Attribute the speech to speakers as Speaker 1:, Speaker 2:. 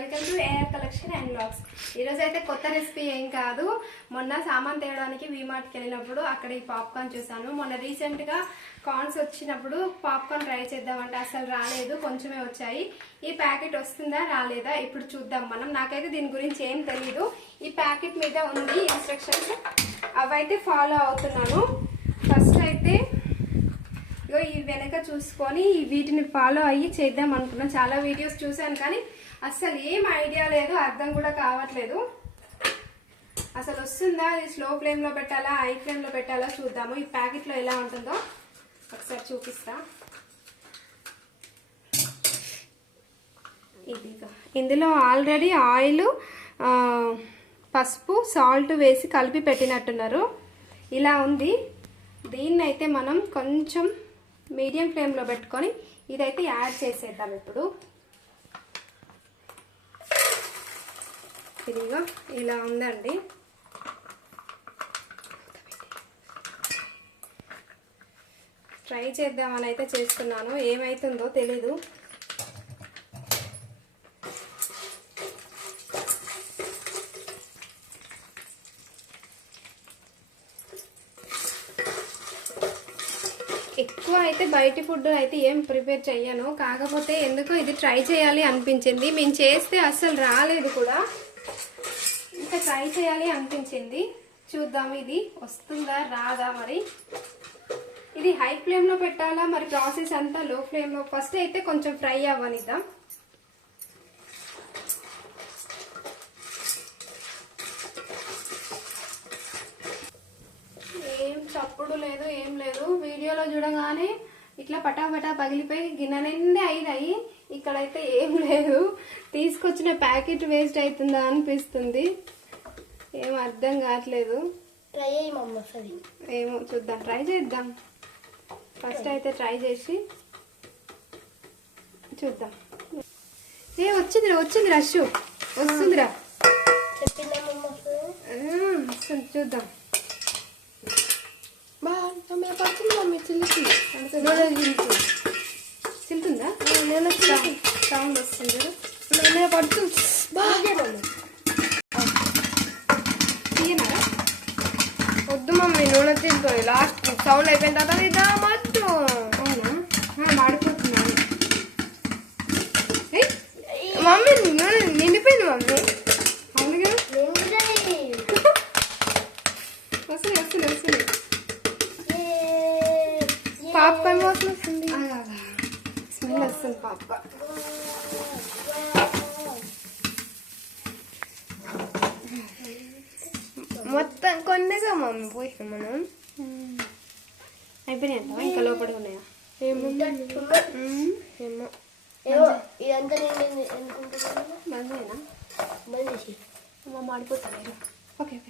Speaker 1: Welcome to AR collection and blogs ఈరోజు అయితే కొత్త రెసిపీ ఏం కాదు. మొన్న సామాన్ తేయడానికి వీమార్ట్కి వెళ్ళినప్పుడు అక్కడ ఈ పాప్కార్న్ చూసాను మొన్న రీసెంట్గా కార్న్స్ వచ్చినప్పుడు పాప్కార్న్ ట్రై చేద్దామంటే అసలు రాలేదు. కొంచెమే వచ్చాయి. ఈ ప్యాకెట్ వస్తుందా రాలేదా? ఇప్పుడు చూద్దాం మనం. నాకైతే దీని గురించి ఏం తెలీదు. ఈ ప్యాకెట్ మీద ఉంది ఇన్స్ట్రక్షన్స్ అవైతే ఫాలో అవుతున్నాను. ఫస్ట్ అయితే ఈ వెనక చూసుకొని ఈ వీటిని ఫాలో అయ్యి చేద్దాం అనుకున్నా. చాలా వీడియోస్ చూశాను కానీ అసలు ఏం ఐడియా లేదు అర్థం కూడా కావట్లేదు. అసలు వస్తుందా? ఇది స్లో ఫ్లేమ్లో పెట్టాలా? హై ఫ్లేమ్లో పెట్టాలా? చూద్దాము. ఈ ప్యాకెట్లో ఎలా ఉంటుందో ఒకసారి చూపిస్తా. ఇదిగో ఇందులో ఆల్రెడీ ఆయిల్ పసుపు సాల్ట్ వేసి కలిపి పెట్టినట్టున్నారు. ఇలా ఉంది. దీన్నైతే మనం కొంచెం మీడియం ఫ్లేమ్లో పెట్టుకొని ఇదైతే యాడ్ చేసేద్దాం ఇప్పుడు. ఇదిగో ఇలా ఉందండి. ట్రై చేద్దామని అయితే చేస్తున్నాను. ఏమైతుందో తెలీదు. ఎక్కువ అయితే బయటి ఫుడ్ అయితే ఏం ప్రిపేర్ చేయను కాకపోతే ఎందుకో ఇది ట్రై చేయాలి అనిపించింది. మేము చేస్తే అస్సలు రాలేదు కూడా. ఇంకా ట్రై చేయాలి అనిపించింది. చూద్దాం ఇది వస్తుందా రాదా మరి? ఇది హై ఫ్లేమ్లో పెట్టాలా? మరి ప్రాసెస్ అంతా లో ఫ్లేమ్లో? ఫస్ట్ అయితే కొంచెం ఫ్రై అవ్వనిద్దాం ఏం చప్పుడు లేదు ఏం లేదు. వీడియోలో చూడగానే ఇట్లా పటాపటా పగిలిపోయి గిన్నె నిండా అయినాయి. ఇక్కడైతే ఏం లేదు. తీసుకొచ్చిన ప్యాకెట్ వేస్ట్ అవుతుందా అనిపిస్తుంది. ఏం అర్థం కావట్లేదు.
Speaker 2: ట్రై అయ్యి మమ్మ సరే
Speaker 1: ఏమో చూద్దాం. ట్రై చేద్దాం. ఫస్ట్ అయితే ట్రై చేసి చూద్దాం. ఏ వచ్చిందిరా వచ్చింది రష్ వస్తుందిరా. చూద్దాం
Speaker 2: బా మమ్మీ పడుతుంది మమ్మీ చిల్లికి
Speaker 1: చిలుతుందా
Speaker 2: నేను
Speaker 1: సౌండ్ వస్తుంది.
Speaker 2: నేను బాగా వద్దు మమ్మీ నూనె తీసుకోండి లాస్ట్ సౌండ్ అయిపోయిన తర్వాత ఇదా మద్దు
Speaker 1: అవునా మాడిపోతున్నాను
Speaker 2: మమ్మీ నూనె నిండిపోయింది మమ్మీ
Speaker 1: అవును కదా వస్తుంది వస్తుంది వస్తుంది
Speaker 2: పాప్కార్న్ వాసన వస్తుంది
Speaker 1: స్మెల్ వస్తుంది పాప.
Speaker 2: మొత్తం కొన్నిగా మమ్మీ పోయిన మనం.
Speaker 1: అయిపోయినాయి ఇంకా లోపల ఉన్నాయా?
Speaker 2: ఏమో. ఏమో. ఏమో ఇదంతా నేను అనుకుంటున్నాను
Speaker 1: మందేనా
Speaker 2: చేసి
Speaker 1: అమ్మ మాడిపోతాను ఓకే ఓకే.